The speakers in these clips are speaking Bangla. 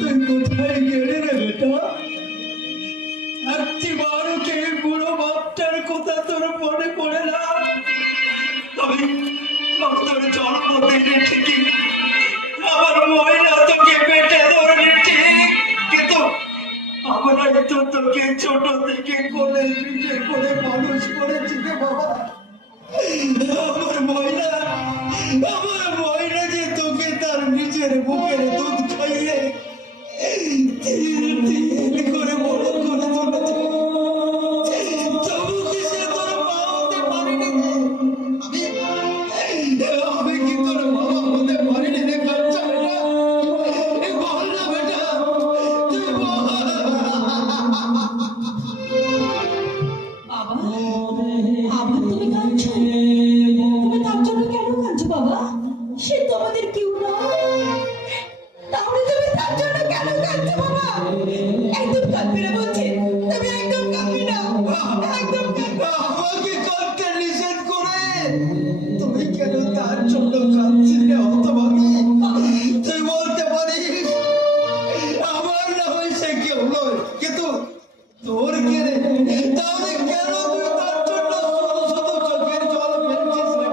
তুই কোথায় গেলে রে বেটা? একটি বারো কে বুড়ো বাপটার কথা তোর মনে পড়ে না? আমি তোর জন্ম দিনে ঠিকই আমার মহিলা তোকে পেটে ধরে ঠিক, কিন্তু আমরা তো তোকে ছোট থেকে কোলে পিঠে করে মানুষ করেছি রে বাবা। আমার মহিলা যে তোকে তার নিজের বুকের দুধ খাইয়ে তিল করে বড় করে তুলেছে, তবু কি সে তোর মা হতে পারেনি? আমি কি তোর বাবা হতে পারিনি রে বাচ্চা বেটা? বল না বেটা, তুই বল। বাবা, আবার তুমি কাঁদছো? তুমি তার জন্য কেন কাঁদছো বাবা? সে তো আমাদের কেউ নয়। তাহলে তুমি তার জন্য কেন কাঁদছো বাবা? একদম কাঁদবে না বলছি, তুমি একদম কাঁদবে না, একদম কাঁদবে না। আমাকে কাঁদতে নিষেধ করে তুমি কেন তার জন্য কাঁদছিস রে হতভাগী? তুই বলতে পারিস আমার না হয় সে কেউ নয়, কিন্তু তোর কে রে? তাহলে কেন তুই তার জন্য শুধু চোখের জল ফেলছিস রে?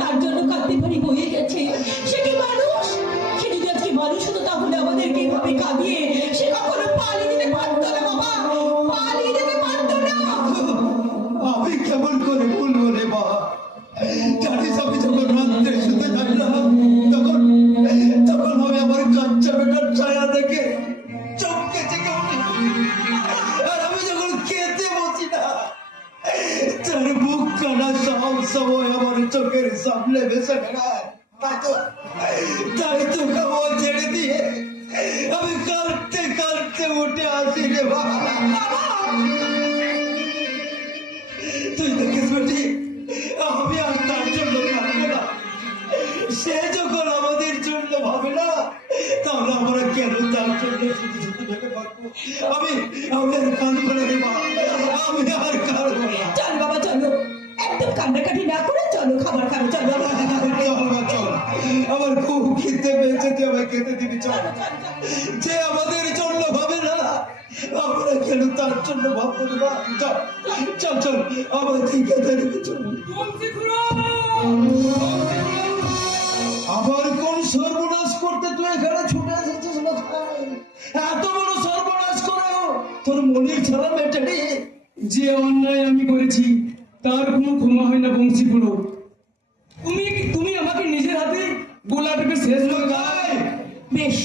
তার জন্য কাঁদতে পারি বয়ে গেছে। সে কি মানুষ? সে যদি আজকে মানুষ হতো তাহলে আমাদেরকে এভাবে কাঁদিয়ে সে কখনো পালিয়ে যেতে পারতো না বাবা, পালিয়ে যেতে পারতো না। আমি কেমন করে বলবো রে মা? জানিস আমি যখন রাত্রে শুতে থাকলাম তখন আমি আমার কাচ্চা বেটার ছায়া দেখে চমকে জেগে উঠি। আর আমি যখন খেতে বসি না তার মুখ কানা সব সময় আমার চোখের সামনে ভেসে বেড়ায়। তাই তো খাওয়া ছেড়ে দিয়ে আমি কাঁদতে কাঁদতে উঠে আসি রে বাবা। তুই দেখিস বেটি, আমি আর তার জন্য কাঁদবো না। সে যখন আমাদের জন্য ভাবে না, তাহলে আমরা কেন তার জন্য শুধু শুধু ভেবে থাকবো? আমি আর কাঁদবো না রে মা, আমি আর কাঁদবো না। চল বাবা চলো, একদম কান্নাকাটি না করে চলো, খাবার খাবে চলো। চল মা, চল। আমার খুব খিদে পেয়েছে, তুই আমায় খেতে দিবি, চল। যে আমাদের জন্য ভাবে না, আমরা কেন তার জন্য ভাববো রে মা? চল চল চল, আমার তুই খেতে দিবি, চল। আবার কোন সর্বনাশ করতে তুই এখানে ছুটে এসেছিস? এত বড় সর্বনাশ করেও তোর মনির ছাড়া মেটেনি? যে অন্যায় আমি করেছি তার কোনো ক্ষমা হয় না বংশীগুলো। তুমি আমাকে নিজের হাতে গোলাটাকে শেষ করে দাও। বেশ,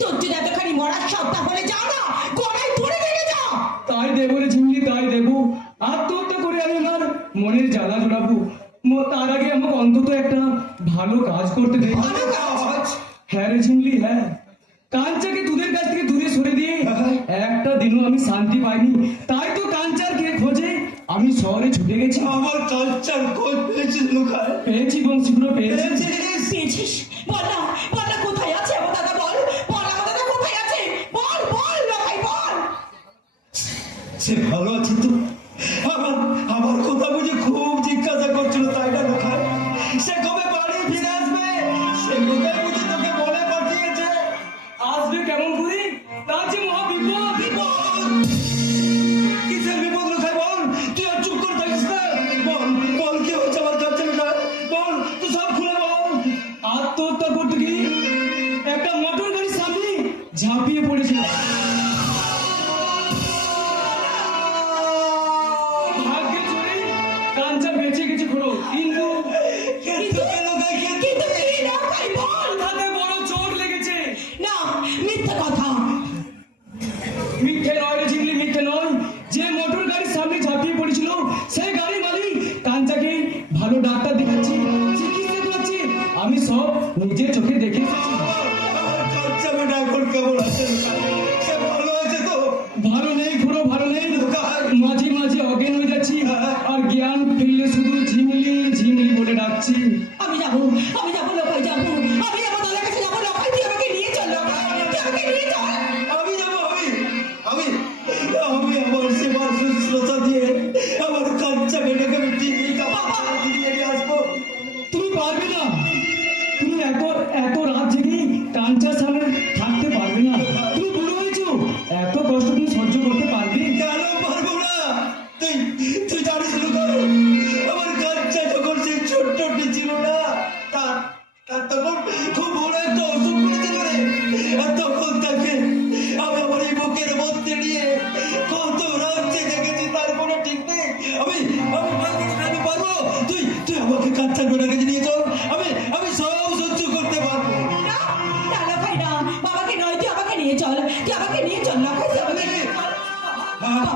তোর যদি এতখানি মরার সব তাহলে যাও না, গলায় ধরে রেখে যাও। তাই দেবো রে ঝিমলি, তাই দেবো। আত্মহত্যা করে আমি আমার মনের জ্বালা জোড়াবো। তার আগে আমাকে অন্তত একটা ভালো কাজ করতে দে। ভালো কাজ? হ্যাঁ রে ঝিমলি, হ্যাঁ। কাঞ্চাকে তোদের কাছ থেকে দূরে সরে দিয়ে একটা দিনও আমি শান্তি পাইনি। তাই তো কাঞ্চারকে খোঁজে আমি শহরে ছুটে গেছি। আমার কালচার খোঁজ পেয়েছিস লোকায়? পেয়েছি বংশীগুলো, পেয়েছি। পেয়েছিস? বল না, বল না, কোথায় আছে আমার দাদা? বল বল, আমার দাদা কোথায় আছে? বল বল লোকাই বল। সে ভালো আছে তো? আমার আমার কথা বুঝে খুব জিজ্ঞাসা করছিল, তাই না লোকায়? সে কবে বাড়ি ফিরে আসবে সে কোথায় বুঝে তোকে বলে পাঠিয়েছে? আসবে কেমন করে? তার যে মহা বিপদ। কিসের বিপদ লোকায়? বল, তুই আর চুপ করে থাকিস না। বল বল, কি হচ্ছে আমার কাছে লোকায়? বল, তুই সব খুলে বল। আত্মহত্যা করতে গিয়ে একটা মোটর গাড়ির সামনে ঝাঁপিয়ে পড়েছিল। ভাগ্যে চড়ে কাঞ্চা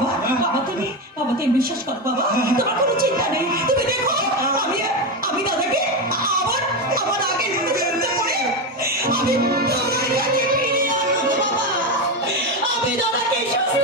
বাবা বাবা তুমি বিশ্বাস করো বাবা, তোমার কোনো চিন্তা নেই। তুমি দেখো আমি দাদাকে আবার আগে চেষ্টা করে আমি দাদাকে ফিরিয়ে আনবো বাবা। আমি দাদাকে সুস্থ